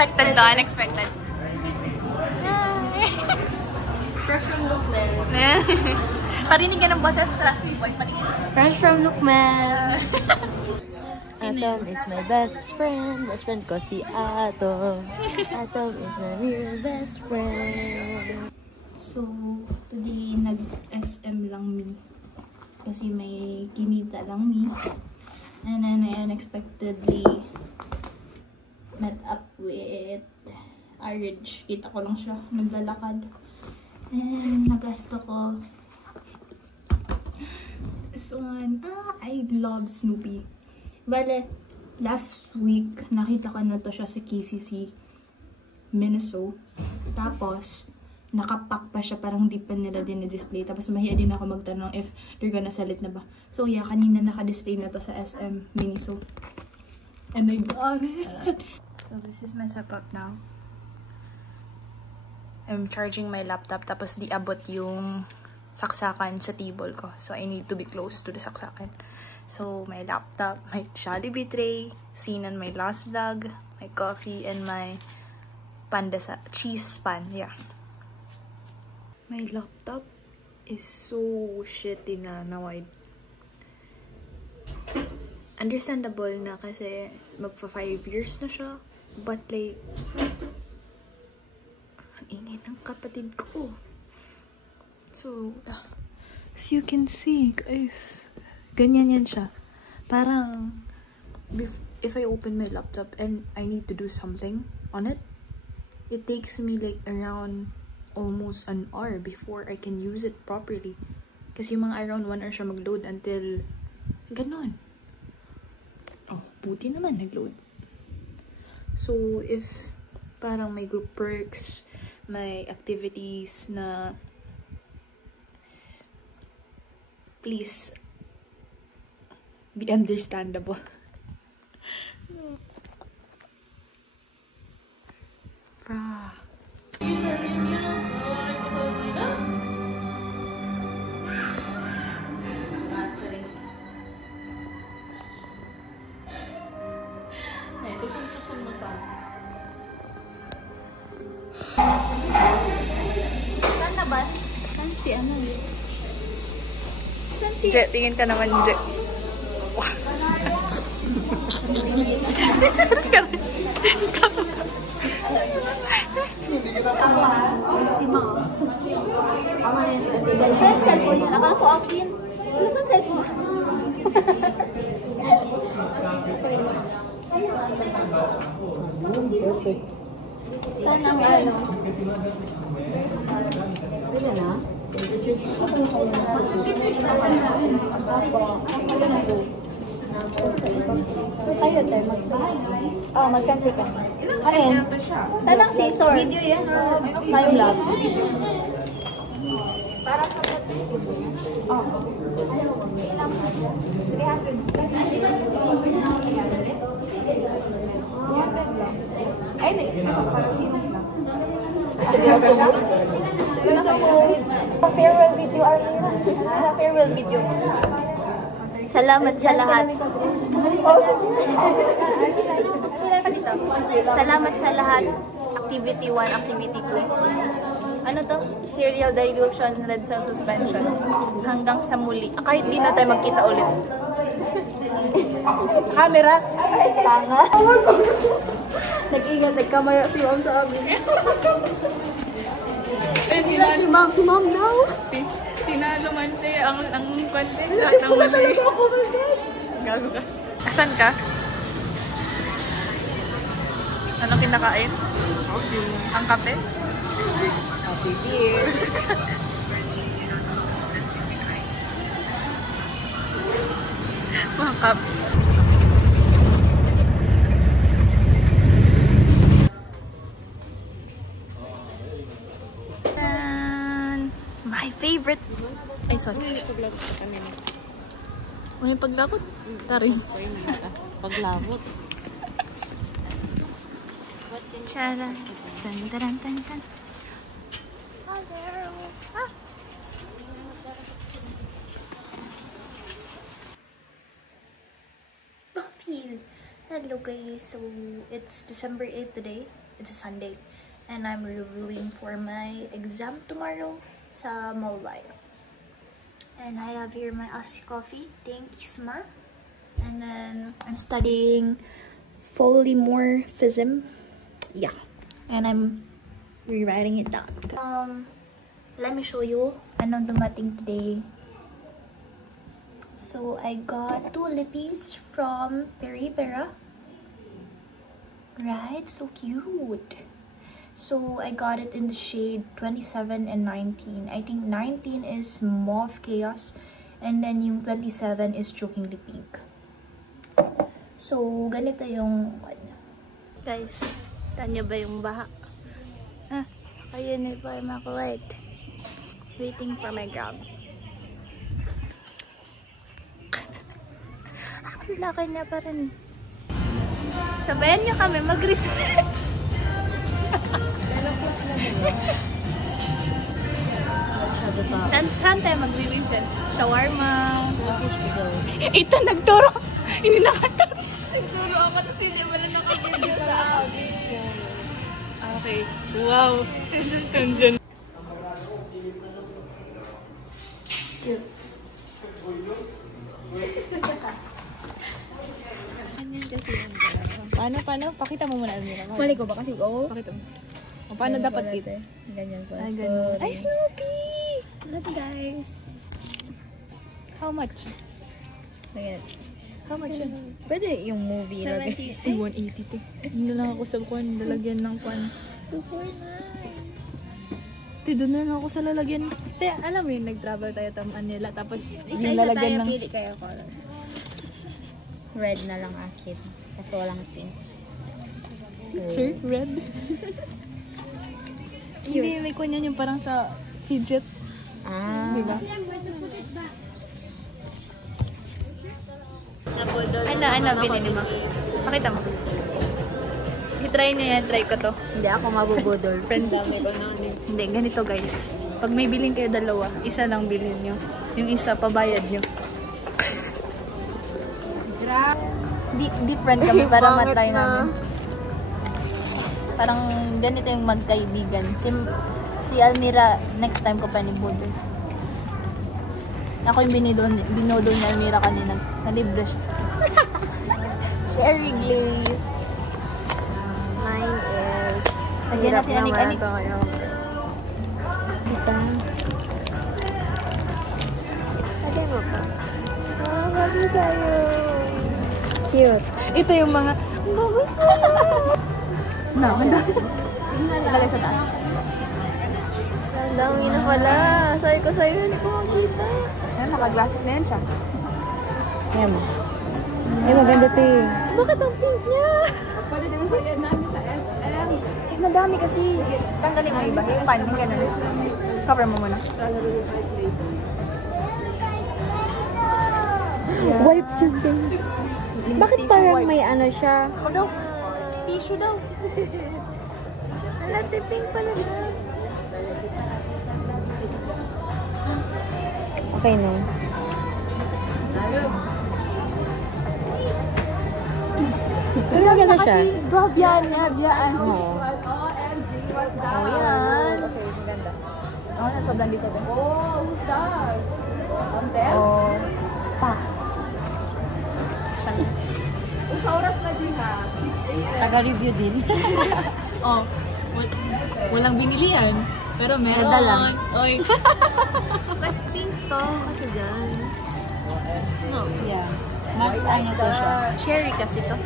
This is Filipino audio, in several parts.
Unexpected to, unexpected. Fresh from Lukman. Parinig ka ng boses sa last 3 points. Parinig. Fresh from Lukman. Atom is my best friend. Best friend ko si Atom. Atom is my real best friend. So, today nag-SM lang me. Kasi may kinita lang me. And then I unexpectedly met up with Arj. Kita ko lang siya. Naglalakad. And nagasto ko this one. I love Snoopy. Bale, last week, nakita ko na to siya sa KCC Miniso. Tapos, nakapack pa siya, parang di pa nila din-display. Tapos, mahiya din ako magtanong if they're gonna sell it na ba. So, yeah, kanina naka-display na to sa SM Miniso. And I bought it. So, this is my setup now. I'm charging my laptop, tapos di abot yung saksakan sa table ko. So, I need to be close to the saksakan. So, my laptop, my Jollibee tray, seen on my last vlog, my coffee, and my cheese pan. Yeah. My laptop is so shitty na now. Understandable na kasi magpa 5 years na siya. But like, ang ingay ng kapatid ko. So, as you can see, guys, ganyan yan siya. Parang, if I open my laptop and I need to do something on it, it takes me like around almost an hour before I can use it properly. Kasi yung mga around 1 hour siya mag-load until ganon. Oh, buti naman nag-load. So, if parang may group perks, may activities na please be understandable. Bruh. Saan na ba? Saan si ano? Saan si... Jet, tingin ka naman, Jet. Si Mao. Saan cellphone niya? Nakala ko akin. Saan cellphone? Saan ang ano? Pwede na? Ayun tayo, mag-send ka. Ayun. Saan ang scissor? Video yan or mayong love? Para sa ay, ito para sino lang. Seryoso mo? Seryoso mo? Farewell video, Armira. Farewell video. Salamat sa lahat. Salamat sa lahat. Activity 1, activity 2. Ano to? Serial dilution, red cell suspension. Hanggang sa muli. Kahit di na tayo magkita ulit. Sa camera? Tanga. Nag-ingat, nagkamaya si Mom sa amin. Si Mom daw. Tinalo man te, ang kwante, lahat ng mali. Gago ka. Asan ka? Ano kinakain? Ang kape? Coffee beer. Mga cup. My favorite. Ay, sorry. May paglabot? Tari. Paglabot. Charan. Tan tan tan tan. Hello guys, so it's December 8 today. It's a Sunday. And I'm reviewing for my exam tomorrow sa Malbay. And I have here my Aussie coffee. Thanks, Ma. And then I'm studying polymorphism. Yeah. And I'm rewriting it down. Let me show you anong dumating today. So I got 2 lippies from Peripera. Right? So cute. So I got it in the shade 27 and 19. I think 19 is Mauve Chaos. And then yung 27 is Jokingly Pink. So, ganito yung... Guys, tanyo ba yung baha? Ayun na pa yung mga white. Waiting for my grab. Laki na pa rin. Sabayan nyo kami mag-research. Saan tayo mag-research? Shawarma. Ito, nagturo. Hindi nakatouch. Nagturo ako, tapos hindi mo na nakikita sa akin. Okay. Wow. Andyan. Cute. Paano? Pakita mo muna. Mali ko ba kasi? Oo. Pakita mo. Paano dapat kita? Ganyan pa. Ay, ganyan. Ay, Snoopy! Look, guys. How much? Ayan. How much yun? Pwede yung movie. 70. 180 to. Hindi na lang ako sa kwan. Lalagyan ng kwan. 249. Doon na lang ako sa lalagyan. Kaya alam mo yun, nag-travel tayo tamaan nila. Tapos Isa-isa tayo, pili kayo color. Red na lang akin. Kasi walang pink. picture. Red. Hindi, may kwan yan yung parang sa fidget. Ah. Diba? Ano, binili mo? Pakita mo. I-try niyo yan, try ko to. Hindi ako mabubudol. Friend dami ba na? Hindi, ganito guys. Pag may bilhin kayo dalawa, isa lang bilhin nyo. Yung isa, pabayad nyo. Different kami para matry namin. Parang ganito yung magkaibigan. Si Almira, next time ko pa ni Budol. Ako yung binodol ni Almira kanina. Nalibre siya. Cherry glaze. Mine is... Lagyan natin anik-anik. Ito. Lagyan mo pa. Oh, bago sa'yo. Cute. Ito yung mga... Bago sa'yo. No, mandami. Lagay sa taas. Ang dami na pala. Sabi ko sa'yo, hindi ko makita. Ayan, naka-glasses na yan siya. Ayan mo. Ay, maganda ito eh. Bakit ang pink niya? Pwede din sa namin sa SM. Eh, madami kasi. Tanggalin mo iba. Yung pan, yung gano'n. Cover mo muna. Wipe something. Bakit parang may ano siya? Ako daw. Tissue daw. Alati, pink pala siya. Okay, no? Pero maganda siya. Biyaan niya, biyaan. Oo. Oh, yan. Okay, maganda. Ako na, sobrang dito ba? Oh, stars. Oh. Pa. Sa oras na din ha. 6 a.m. Taga-review din. Oh. Walang binili yan. Pero meron. Nadala. Oy. Mas pink to kasi dyan. No. Yeah. Mas ano to siya. Cherry kasi to.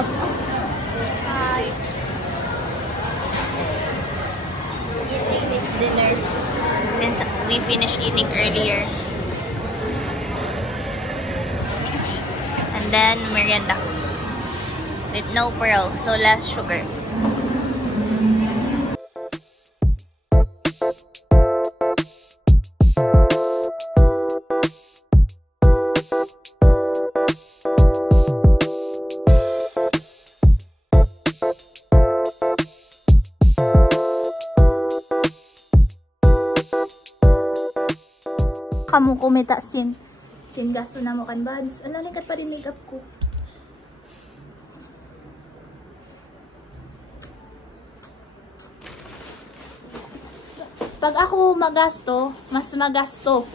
Oops. Hi. Eating this dinner since we finished eating earlier. And then merienda with no pearl, so less sugar. mo kumita sin gasto na mo kan buds. Ang lalingkat pa rin makeup ko. Pag ako magasto, mas magasto.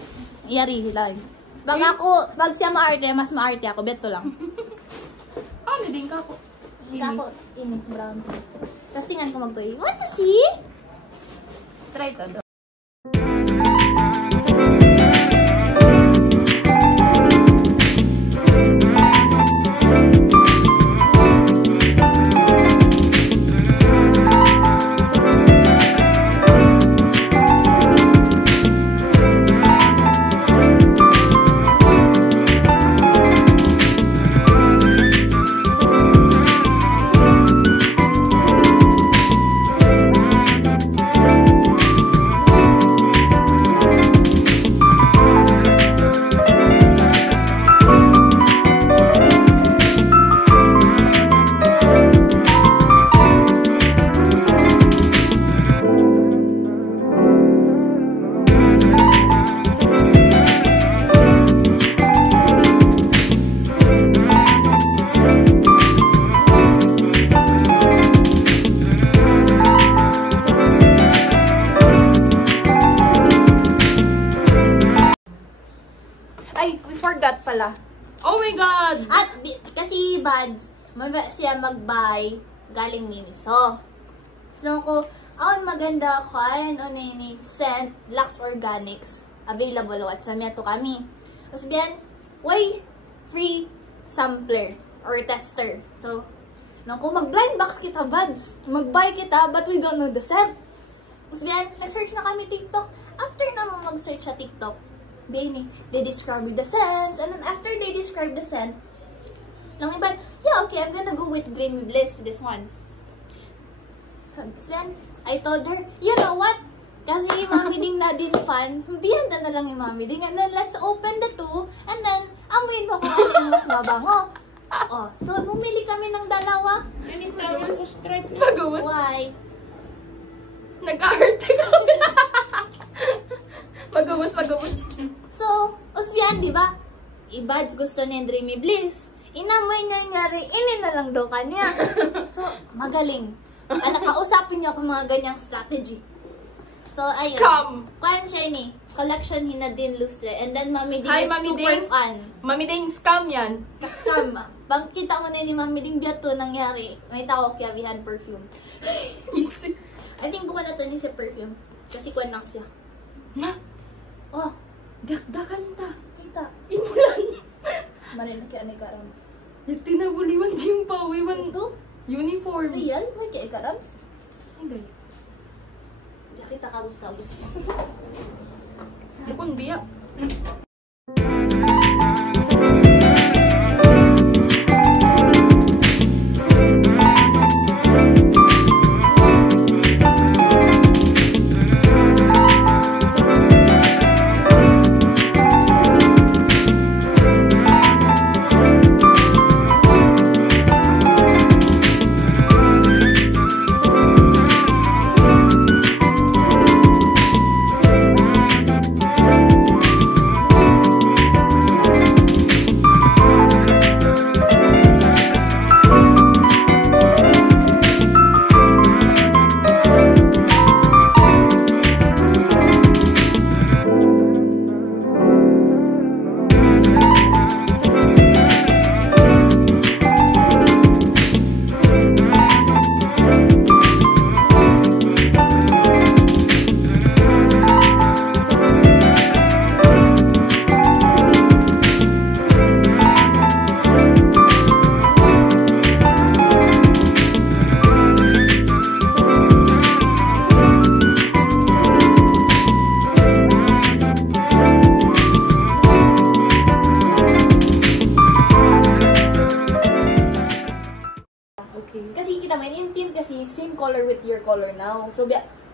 Yari lang. Pag siya maarte, mas maarte ako. Beto lang. Ano din ka po? Kako, ini, brown. Tapos tingnan ko mag-toy. Want to see? Try to. Ay, we forgot pala. Oh my God! At kasi buds, siya mag-buy galing Miniso. So ko, maganda kain o nini scent Lux Organics available at sa meto kami. Tapos biyan, why free sampler or tester. So, kung mag-blind box kita buds, mag-buy kita but we don't know the scent. Tapos biyan, nag-search na kami TikTok. After naman mag-search sa TikTok, they describe the scents, and then after they describe the scent, lang iba, yeah, okay, I'm gonna go with Dreamy Bliss, this one. So then, I told her, you know what? Kasi Mami Ding na din fan, biyanda na lang yung Mami Ding, and then let's open the two, and then, amuin mo kung ano yung mas mabango. Oh, so bumili kami ng dalawa. Pagawas. Why? Nag-arte kami. Pagawas. So, Osbian, di ba? I-buds gusto ni Dreamy Bliss. Inamoy niya yung yari, na lang daw kanya. So, magaling. Kausapin niyo ako mga ganyang strategy. So, ayun. Scam! Kuhan siya ni. Collection Hinadin Lustre. And then, Mami Ding Hi, is Mami super Ding. fun. Mami Ding, scam yan. Scam. Kita mo na ni Mami Ding biyato nangyari. May tao kiyabihan perfume. I think buka na to ni siya perfume. Kasi kuhan lang siya. Na? Oh, Dakdakan ta. kita. Imulan. Marin na kaya ni Karams. Yung tinabuliwan gym pa. Wiwan Ito? uniform. Real? May kaya Karams? Ay, gay. Hindi kita kabus-kabus. Bukon biya. same color with your color now. So,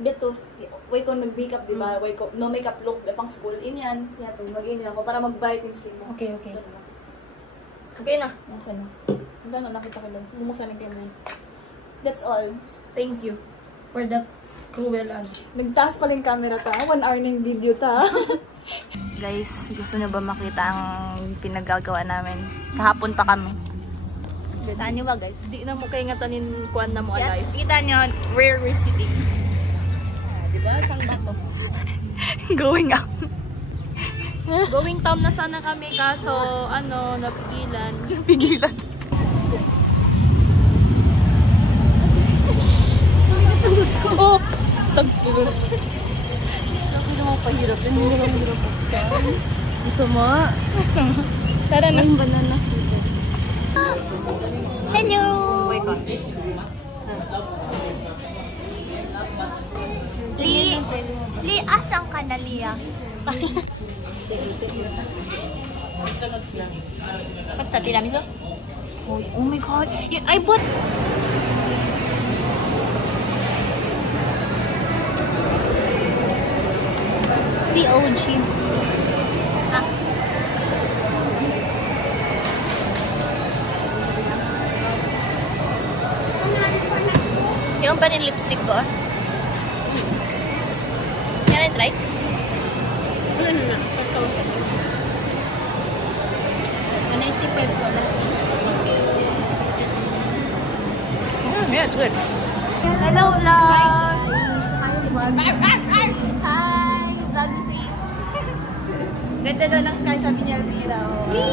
betos, way ko nag-makeup, diba? Way ko, no makeup look, pang school, inyan. Yan, mag-in ako para mag-bright yung skin mo. Okay, okay. Okay na. Okay na. Gano'n, nakita ko lang. Lumusan yung camera. That's all. Thank you for that cruel lunch. Nagtaas pa rin camera ta. 1 hour na yung video ta. Guys, gusto nyo ba makita ang pinagagawa namin? Kahapon pa kami. Kita nyo ba guys? Di na mo kay nga tanin kuan na mo alive. Kita nyo where we're sitting. Diba? Sang bato. Going out. Going town na sana kami kaso ano, napigilan. Pigilan. Oh! Stag ko. Hindi naman pahirap. Hindi naman hirap. Sama. Tara na. Banana. Hello! Li, asang ka na, Lia? Basta tiramisu? Oh my god. I bought... The OG. Yung pa rin lipstick ko. Can I try? Yeah, it's good. Hello, vlog! Hi! Vloggy face. Ganda daw ng sky, sabi ni Elvira. Me?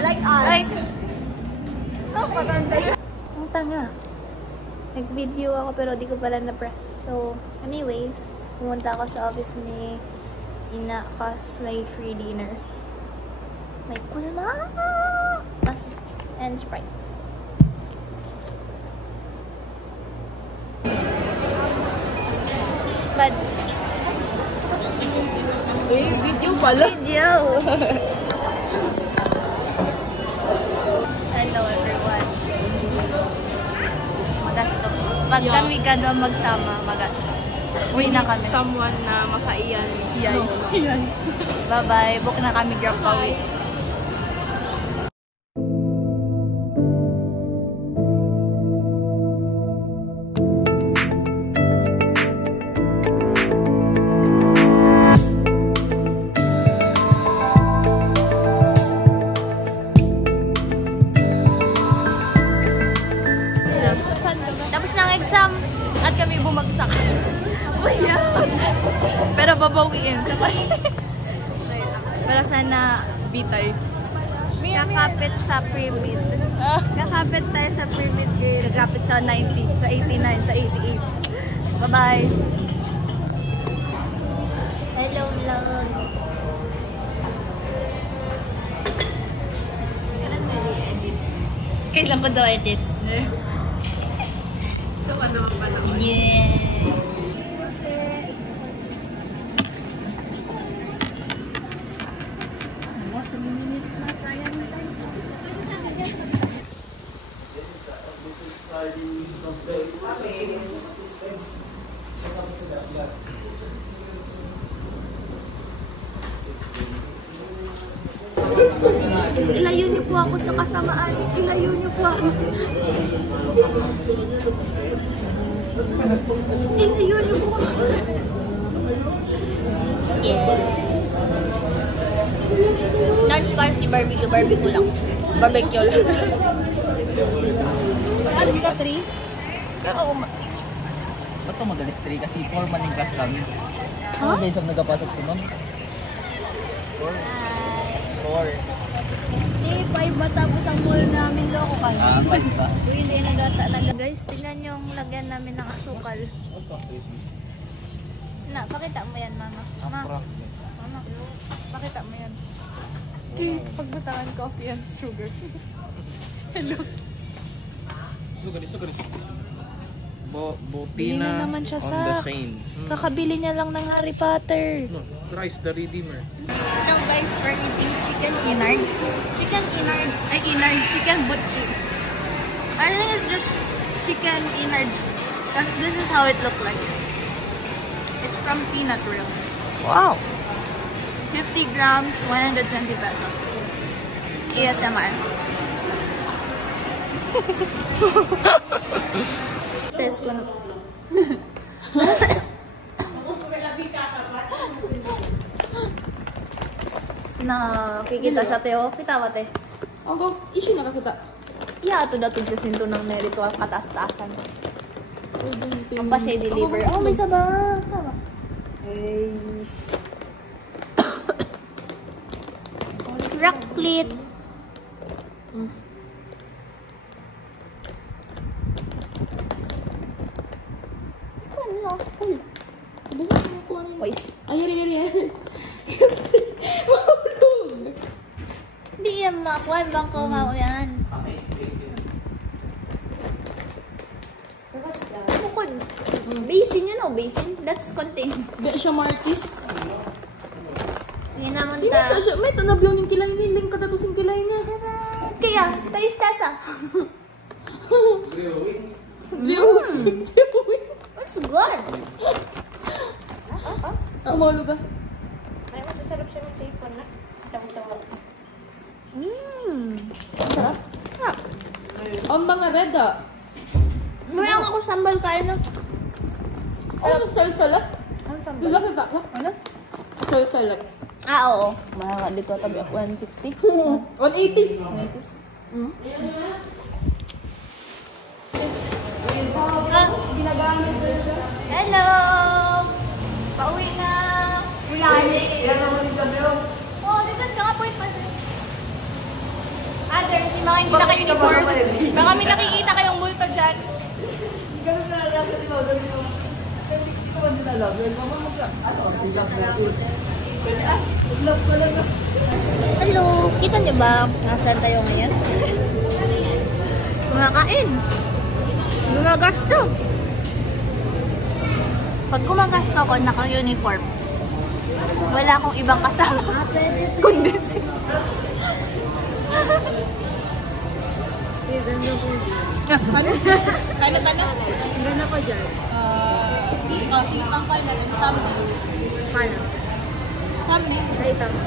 Like us. Like. Oh, maganda yun. Ang tanga. Nag-video ako pero di ko pala na-press. So, anyways, pumunta ako sa office ni Ina cause may free dinner. May kulma! And Sprite. Buds. Video pala. Video! Hello everyone. Magasto. Pag kami kadwa magsama, magasto. Uwi na kami. Someone na makaiyan. Iyan. Bye-bye. Book na kami Grab pauwi. Tapos ng exam at kami bumagsak. Pero babawiin. Pero sana bitay. Kakapit sa pre-mid. Kakapit tayo sa pre-mid grade. Kakapit sa 90, sa 89, sa 88. Bye-bye. Hello vlog. Kailan mo i-edit? Kailan ko daw edit? Yeah. Ilayo niyo po ako sa kasamaan. Ilayo niyo po ako. Ilayo niyo po ako. Yeah. Non-spicy barbecue lang. Barbecue lang. Ano ka, 3? Pero, ba't ito magalis 3? Kasi 4 man yung class namin. Ano ba isang nagapasok sa nun? 4. Hindi, 5 matapos ang mall namin, loko ka. 5 ba? Uy, hindi nagata lang. Guys, tingnan yung lagyan namin ng asukal. Na, pakita mo yan, mama. Mama, pakita mo yan. Pagbutangan coffee and sugar. Hello. Sugaris. Bili na naman siya sa kakabili niya lang ng Harry Potter. No, Christ the Redeemer. So guys, we're eating chicken innards. Chicken butchi. I think it's just chicken innards. Because this is how it looked like. It's from Peanut Real. Wow! 50 grams, 120 pesos. ASMR. Test ko na. pinakikita siya, Teo. Kita ba, te? Ang issue na kakita. Iya, ito datod sa sinto ng merito at kataas-taasan. Ang pa siya deliver. Oh, may saba. Hey. Rocklet. Wais. Ay, yari. Hindi yan makuha. Bang kumao yan. Bukod. Basin yan o, basin. That's contained. Be siya Martis. Hindi naman Di ba siya? May tanabiyaw ng kilay niya. Hindi ka tatusing kilay niya. Kaya, tayo stasa. Glewing. That's good. Mahalo ka. Ay, masasarap siya ng sipon na. Isang-isang. Sarap. Ang mga red May ako sambal kain na. Ano salsalat? Ano sambal? Dila kita ka? Ano? Salsalat. Oo. Mahal dito tabi ako 160. 180. Hello! Pauwi na! Oh, desan ka nga po yung Other, si mga hindi naka-uniform. Baka may nakikita kayong multo dyan. Hello! Kita niyo ba? Nasaan tayo ngayon? Kumakain! Gumagasto! Pag gumagasto ako, naka-uniform. Wala akong ibang kasama. Kundi si... Ano? Kano? Ganda pa dyan. Silipang kayo natin. Thumbnail. Paano? Thumbnail? Ay, tama.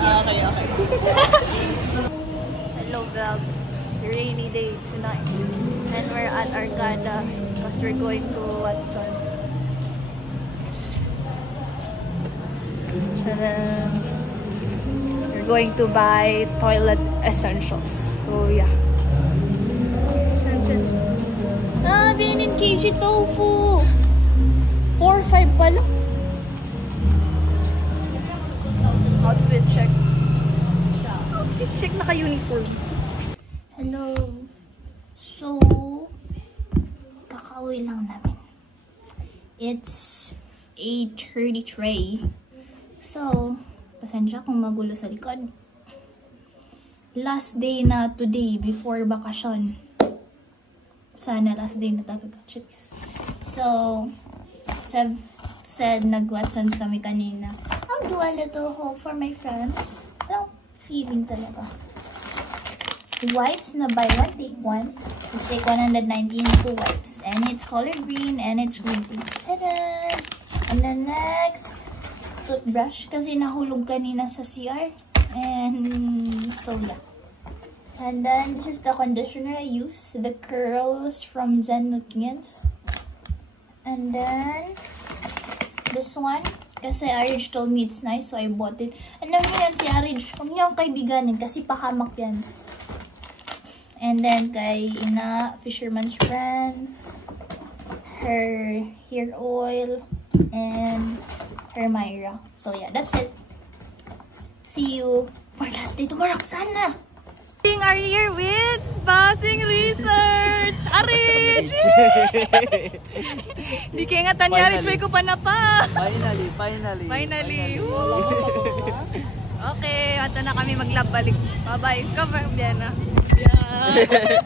Okay. Hello vlog. Rainy day tonight. And we're at Arcada because we're going to Watson's. We're going to buy toilet essentials. So yeah. Ah, binin kg tofu. 4-5 pala. Outfit check. Outfit check, naka-uniform. Hello. So, kakauwi lang namin. It's 8:33. So, pasensya kung magulo sa likod. Last day na today before bakasyon. Sana last day na talaga. Cheers. So, said nag-Watsons kami kanina. I'll do a little haul for my friends. Well, feeling talaga. Wipes na buy one, take one. It's like 119 two wipes. And it's color green and it's green. Ta-da! And then next, toothbrush. Kasi nahulog kanina sa CR. And so yeah. And then this is the conditioner I use. The Curls from Zen Nutrients. And then this one. Kasi Arij told me it's nice, so I bought it. And then yan si Arij. Huwag niyo ang kaibiganin kasi pahamak yan. And then kay Ina, Fisherman's Friend, her hair oil, and her Myra. So yeah, that's it. See you for last day tomorrow. Sana! We are here with Basing Research! Arij! Di kaya nga tanya Arij, may ko pa na pa! Finally! Okay, ato na kami mag-lab balik. Bye-bye. Discover, Diana. Yeah.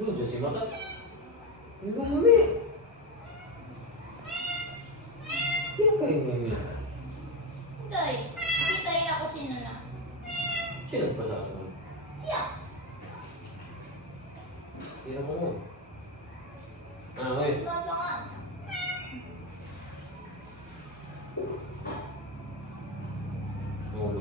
Doon siya si Mata. Hindi ko mami. Hindi kayo mami. Tay, kita ako sino na. Siya nagpasa ako. Siya. Tira mo mo. Okay. Tontongan. Oh,